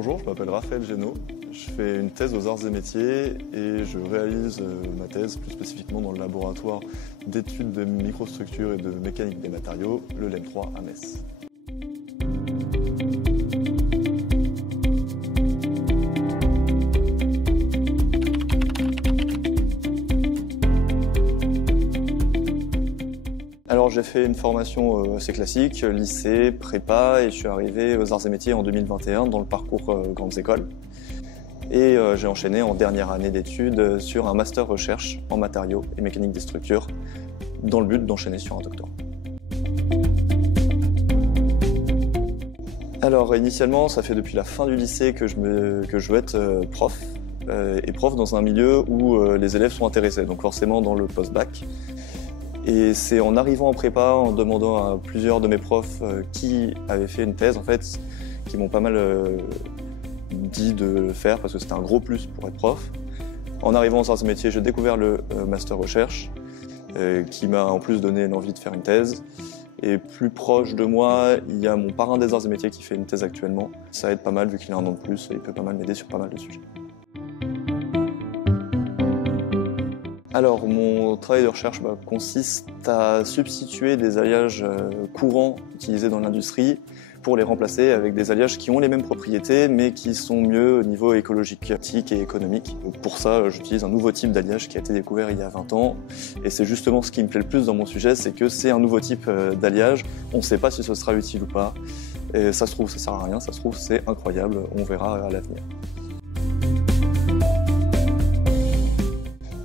Bonjour, je m'appelle Raphaël Génaud. Je fais une thèse aux arts et métiers et je réalise ma thèse plus spécifiquement dans le laboratoire d'études de microstructure et de mécanique des matériaux, le LEM3 à Metz. Alors j'ai fait une formation assez classique, lycée, prépa, et je suis arrivé aux arts et métiers en 2021 dans le parcours grandes écoles. Et j'ai enchaîné en dernière année d'études sur un master recherche en matériaux et mécanique des structures dans le but d'enchaîner sur un doctorat. Alors initialement, ça fait depuis la fin du lycée que je veux être prof, et prof dans un milieu où les élèves sont intéressés, donc forcément dans le post-bac. Et c'est en arrivant en prépa, en demandant à plusieurs de mes profs qui avaient fait une thèse, en fait, qui m'ont pas mal dit de le faire parce que c'était un gros plus pour être prof. En arrivant aux arts et métiers, j'ai découvert le master recherche qui m'a en plus donné l'envie de faire une thèse. Et plus proche de moi, il y a mon parrain des arts et métiers qui fait une thèse actuellement. Ça aide pas mal vu qu'il a un an de plus et il peut pas mal m'aider sur pas mal de sujets. Alors, mon travail de recherche consiste à substituer des alliages courants utilisés dans l'industrie pour les remplacer avec des alliages qui ont les mêmes propriétés mais qui sont mieux au niveau écologique, éthique et économique. Donc pour ça, j'utilise un nouveau type d'alliage qui a été découvert il y a 20 ans. Et c'est justement ce qui me plaît le plus dans mon sujet, c'est que c'est un nouveau type d'alliage. On ne sait pas si ce sera utile ou pas. Et ça se trouve, ça sert à rien. Ça se trouve, c'est incroyable. On verra à l'avenir.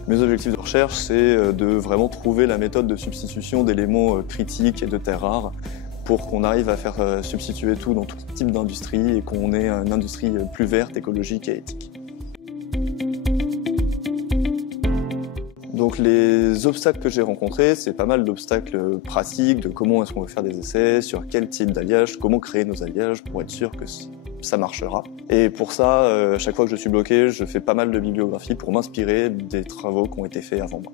Mes objectifs de recherche, c'est de vraiment trouver la méthode de substitution d'éléments critiques et de terres rares pour qu'on arrive à faire substituer tout dans tout type d'industrie et qu'on ait une industrie plus verte, écologique et éthique. Donc les obstacles que j'ai rencontrés, c'est pas mal d'obstacles pratiques, de comment est-ce qu'on veut faire des essais, sur quel type d'alliage, comment créer nos alliages pour être sûr que ça marchera. Et pour ça, chaque fois que je suis bloqué, je fais pas mal de bibliographie pour m'inspirer des travaux qui ont été faits avant moi.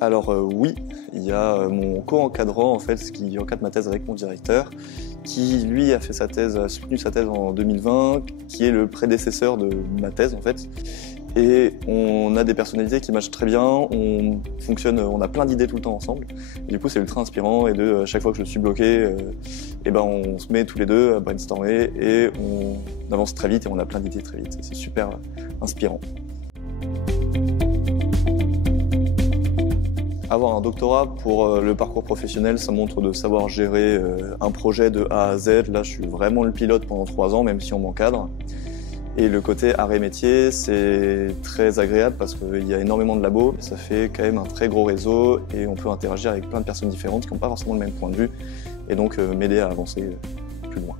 Alors oui, il y a mon co-encadrant en fait, qui encadre ma thèse avec mon directeur, qui lui a soutenu sa thèse en 2020, qui est le prédécesseur de ma thèse en fait. Et on a des personnalités qui matchent très bien, on a plein d'idées tout le temps ensemble. Et du coup, c'est ultra inspirant et chaque fois que je suis bloqué, on se met tous les deux à brainstormer et on avance très vite et on a plein d'idées très vite. C'est super inspirant. Avoir un doctorat pour le parcours professionnel, ça montre de savoir gérer un projet de A à Z. Là, je suis vraiment le pilote pendant 3 ans, même si on m'encadre. Et le côté arts et métiers, c'est très agréable parce qu'il y a énormément de labos. Ça fait quand même un très gros réseau et on peut interagir avec plein de personnes différentes qui n'ont pas forcément le même point de vue et donc m'aider à avancer plus loin.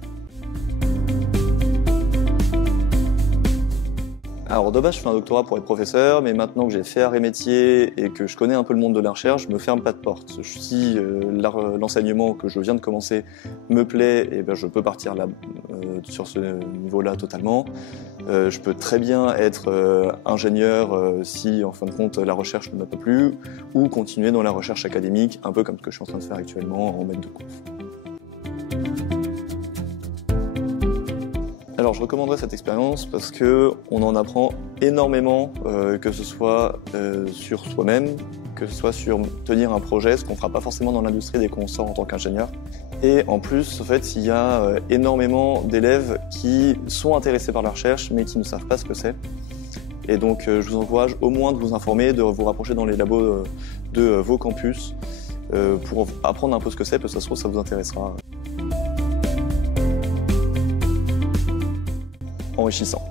Alors de base, je fais un doctorat pour être professeur, mais maintenant que j'ai fait arts et métiers et que je connais un peu le monde de la recherche, je me ferme pas de porte. Si l'enseignement que je viens de commencer me plaît, je peux partir là, sur ce niveau-là totalement. Je peux très bien être ingénieur si en fin de compte la recherche ne m'a pas plu, ou continuer dans la recherche académique, un peu comme ce que je suis en train de faire actuellement en maître de conf. Alors je recommanderais cette expérience parce qu'on en apprend énormément, que ce soit sur soi-même, que ce soit sur tenir un projet, ce qu'on ne fera pas forcément dans l'industrie dès qu'on sort en tant qu'ingénieur. Et en plus, en fait, il y a énormément d'élèves qui sont intéressés par la recherche mais qui ne savent pas ce que c'est. Et donc je vous encourage au moins de vous informer, de vous rapprocher dans les labos de vos campus pour apprendre un peu ce que c'est, parce que ça se trouve ça vous intéressera. Enrichissant.